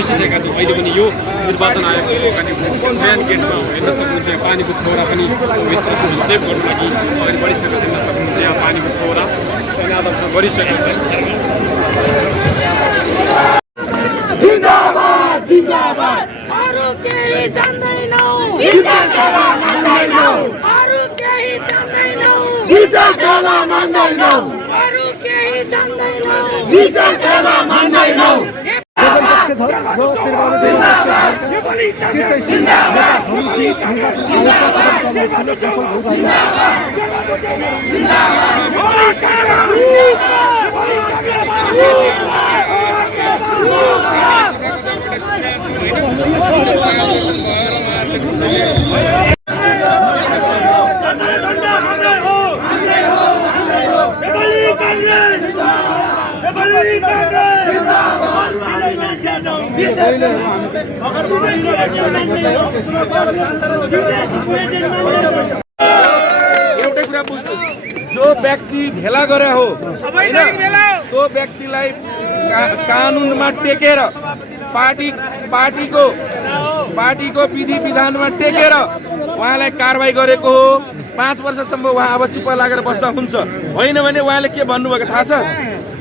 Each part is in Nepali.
बसिसकेका छौँ। अहिले पनि यो निर्वाचन आयोगको मेन गेटमा हेर्न सक्नुहुन्छ पानीको छोरा पनि भित्र सेभ गर्नु लागि अगाडि बढिसकेको छ। हेर्न सक्नुहुन्छ यहाँ पानीको छोरा सेनादर्शन गरिसकेको छ। जिन्दाबाद जिन्दाबाद अरु केही जान्दैनौ विशेष सेवा मान्दैनौ अरु केही जान्दैनौ विशेष सेवा मान्दैनौ अरु केही जान्दैनौ विशेष सेवा मान्दैनौ एउटै कुरा बुझ्नु, जो व्यक्ति भेला गरे हो त्यो व्यक्तिलाई कानुनमा टेकेर पार्टीको विधि विधानमा टेकेर उहाँलाई कारबाही गरेको हो। 5 वर्षसम्म उहाँ अब चुप्प लागेर बस्दा हुन्छ। होइन भने उहाँले के भन्नुभएको थाहा छ?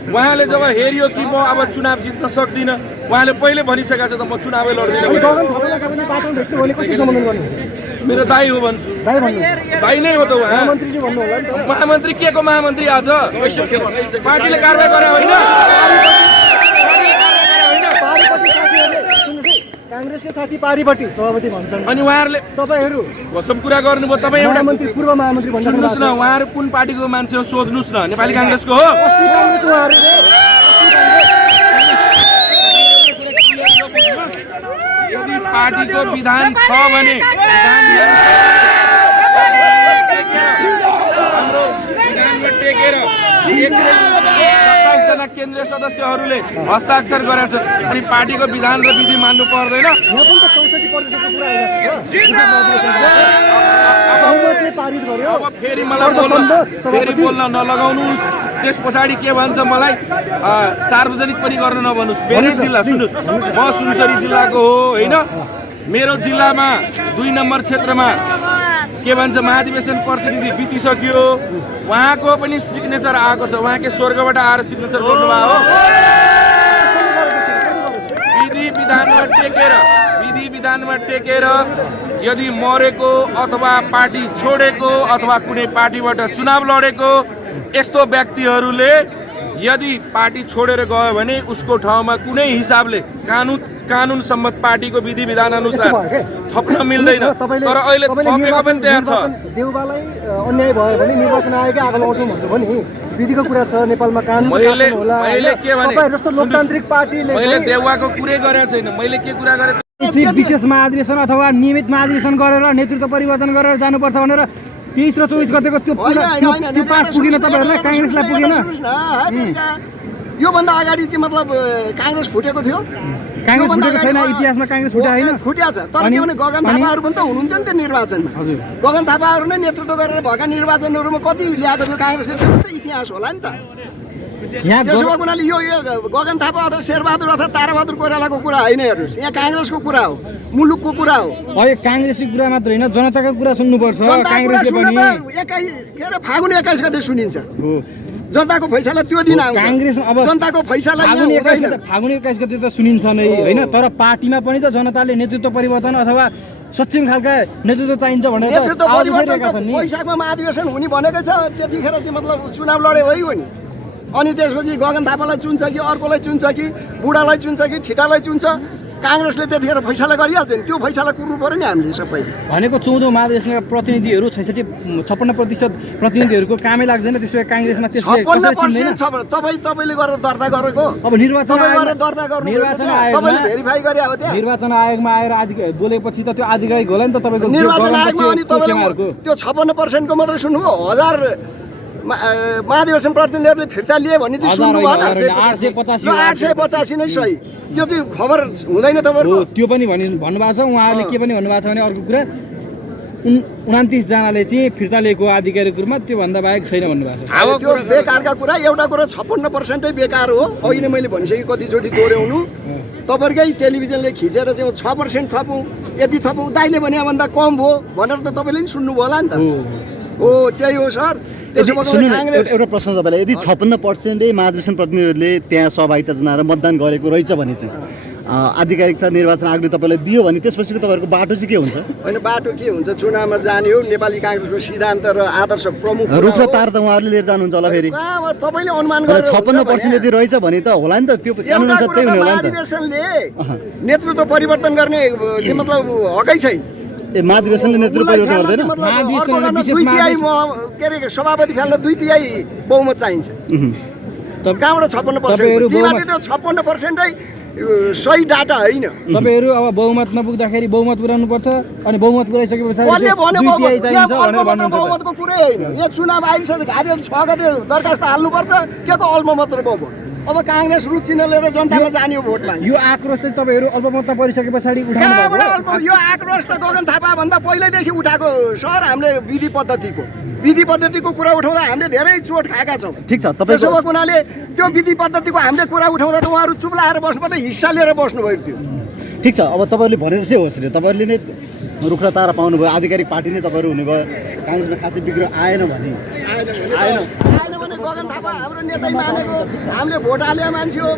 उहाँले जब हेरियो कि म अब चुनाव जित्न सक्दिनँ, उहाँले पहिले भनिसकेको छ त म चुनावै लड्दिनँ। मेरो दाइ हो भन्छु, दाइ नै हो त उहाँ। महामन्त्री के को महामन्त्री आज? पार्टीले कारबाही गरे होइन? कांग्रेसका साथी पारिपट्टि सभापति भन्छन् अनि उहाँहरूले तपाईहरु गजब कुरा गर्नुभयो। तपाईँ एउटा महामन्त्री पूर्व महामन्त्री भन्छ। सुन्नुस् न, उहाँहरू कुन पार्टीको मान्छे हो सोध्नुस् न। नेपाली कांग्रेसको हो? यदि पार्टीको विधान छ भने हाम्रो विधानमा टेकेर 127 जना केन्द्रीय सदस्यहरूले हस्ताक्षर गरेका छन्। अनि पार्टीको विधान र विधि मान्नु पर्दैन? अब फेरि मलाई बोल्न नलगाउनुहोस्। त्यस पछाडि के भन्छ मलाई सार्वजनिक पनि गर्न नभन्नुहोस्। मेरै जिल्ला सुन्नुहोस्, म सुनसरी जिल्लाको हो होइन। मेरो जिल्लामा 2 नम्बर क्षेत्रमा के भन्छ महाधिवेशन प्रतिनिधि बितिसक्यो। उहाँको पनि सिग्नेचर आएको छ। उहाँकै स्वर्गबाट आएर सिग्नेचर गर्नुभयो हो। विधि विधानमा टेकेर यदि मरेको अथवा पार्टी छोडेको अथवा कुनै पार्टीबाट चुनाव लडेको यस्तो व्यक्तिहरूले यदि पार्टी छोडेर गयो भने उसको ठाउँमा कुनै हिसाबले कानुन सम्मत पार्टीको विधि विधान अनुसार थप्न मिल्दैन। तर अहिले थपेको पनि त्यहाँ छ। देउबालाई अन्याय भयो भने निर्वाचन आयोगै आगो लगाउँछौँ भन्नुभयो नि। विधिको कुरा छ नेपालमा कानुन शासन होला। मैले के भने जस्तो लोकतान्त्रिक पार्टीले मैले देउवाको कुरै गरेको छैन। मैले के कुरा गरे विशेष महाधिवेशन अथवा नियमित महाधिवेशन गरेर नेतृत्व परिवर्तन गरेर जानुपर्छ भनेर 23 र 24 गतेको त्यो पास पुगेन तपाईहरुलाई? कांग्रेसलाई पुगेन? यो भन्दा अगाडि चाहिँ मतलब कांग्रेस फुटेको थियो। कांग्रेस फुटेको छैन, इतिहासमा कांग्रेस फुटे हैन। फुट्या छ। तर के भने गगन थापाहरु पनि त हुनुहुन्थ्यो नि त निर्वाचनमा। गगन थापाहरु नै नेतृत्व गरेर भएका निर्वाचनहरुमा कति ल्याएको थियो कांग्रेसले, त्यो त इतिहास होला नि त। त्यसो भएको हुनाले यो गगन थापा अथवा शेरबहादुर अथवा ताराबहादुर कोइरालाको कुरा होइन। हेर्नुहोस्, यहाँ कांग्रेसको कुरा हो, मुलुकको कुरा हो। अहिले कांग्रेसको कुरा मात्र हैन, जनताको कुरा सुन्नुपर्छ। कांग्रेसले पनि फागुन 21 गते सुनिन्छ। जनताको फैसला त्यो दिन आउँछ। कांग्रेस अब जनताको फैसला फागुन 21 गते त सुनिन्छ नै हैन। तर पार्टीमा पनि त जनताले नेतृत्व परिवर्तन अथवा सक्षम खालका नेतृत्व चाहिन्छ भनेर नेतृत्व परिवर्तन वैशाखमा महाधिवेशन हुने भनेकै छ। त्यतिखेर चाहिँ मतलब चुनाव लडे हो नि। अनि त्यसपछि गगन थापालाई चुन्छ कि अर्कोलाई चुन्छ कि बुढालाई चुन्छ कि ठिटालाई चुन्छ, कांग्रेसले त्यतिखेर फैसला गरिहाल्छ नि। त्यो फैसला कुर्नु पर्यो नि हामीले सबैले। भनेको 14औं महाधिवेशनका प्रतिनिधिहरू 56% प्रतिनिधिहरूको कामै लाग्दैन। त्यसो भए कांग्रेसमा त्यसले कसरी चिन्दैन? तपाईले गरेर दर्ता गरेको अब निर्वाचन गरेर दर्ता गर्नु तपाईले भेरिफाई गरे अब त्यहाँ निर्वाचन आयोगमा आएर बोलेपछि त त्यो आधिकारिक होला नि त तपाईको निर्वाचन आयोगमा। अनि तपाईले त्यो 56% को मात्रै सुन्नुभयो? 1000 महाधिवेशन प्रतिनिधिहरूले फिर्ता लिए भन्ने चाहिँ सुन्नु भएन। 885 नै सही। त्यो चाहिँ खबर हुँदैन तपाईहरुको? त्यो पनि भन्नुभएको छ। उहाँहरूले के पनि भन्नुभएको छ भने अर्को कुरा 29 जनाले चाहिँ फिर्ता लिएको आधिकारिक रूपमा त्योभन्दा बाहेक छैन भन्नुभएको छ। त्यो बेकारका कुरा एउटा कुरा 56% बेकार हो। अहिले मैले भनिसकेँ कतिचोटि दोहोऱ्याउनु तपाईँहरूकै टेलिभिजनले खिचेर चाहिँ 6% थपौँ यति थपौँ दाइले भने भन्दा कम हो भनेर त तपाईँले नि सुन्नुभयो होला नि त। हो त्यही हो सर। त्यसो सुन्नु न, काङ्ग्रेस एउटा प्रश्न तपाईँलाई, यदि 56% महाधिवेशन प्रतिनिधिहरूले त्यहाँ सहभागिता जनाएर मतदान गरेको रहेछ भने चाहिँ आधिकारिकता निर्वाचन आयोगले तपाईँलाई दियो भने त्यसपछिको तपाईँहरूको बाटो चाहिँ के हुन्छ? होइन बाटो के हुन्छ, चुनावमा जाने हो। नेपाली काङ्ग्रेसको सिद्धान्त र आदर्श प्रमुख रुख र तार त उहाँहरूले लिएर जानुहुन्छ होला फेरि। कहाँ तपाईँले अनुमान गरेर 56% यदि रहेछ भने त होला नि त, त्यो कानुन अनुसार त्यही हुने होला नि त। महाधिवेशनले नेतृत्व परिवर्तन गर्ने चाहिँ मतलब हकै छैन। ए महाधिवेशनले नेतृत्व परिवर्तन गर्दैन? के अरे सभापति फाल्न 2/3 बहुमत चाहिन्छ। कहाँबाट 56%? त्यो 56% सही डाटा होइन। तपाईँहरू अब बहुमत नपुग्दाखेरि बहुमत पुर्याउनु पर्छ अनि बहुमत पुर्याइसके पछाडि कसले भन्यो 2/3 चाहिन्छ भनेर भन्नुहुन्छ। बहुमतको कुरै होइन। यहाँ चुनाव आइसक्यो, घाँटी 6 गते दरखास्त हाल्नुपर्छ। के को अल्पमत र बहुमत? अब काङ्ग्रेस रुख चिन्ह लिएर जनतामा जाने हो भोट माग्न। यो आक्रोश चाहिँ तपाईँहरू अल्पमतमा परिसके पछाडि उठाउनु कहाँबाट भएको यो आक्रोश त गगन थापा भन्दा पहिल्यैदेखि उठाएको सर। हामीले विधि पद्धतिको कुरा उठाउँदा हामीले धेरै चोट खाएका छौँ। ठिक छ, त्यसो तपाईँको भएको हुनाले त्यो विधि पद्धतिको हामीले कुरा उठाउँदा त उहाँहरू चुप लाएर बस्नु पर्दा हिस्सा लिएर बस्नुभयो थियो। ठिक छ, अब तपाईँहरूले भने जस्तै होस् रे, तपाईँहरूले नै रुख र तारा पाउनुभयो, आधिकारिक पार्टी नै तपाईँहरू हुनुभयो, काङ्ग्रेसमा खासै बिग्रो आएन भने आएन भने गगन थापा हाम्रो नेतै मानेको, हामीले भोट हाले मान्छे हो।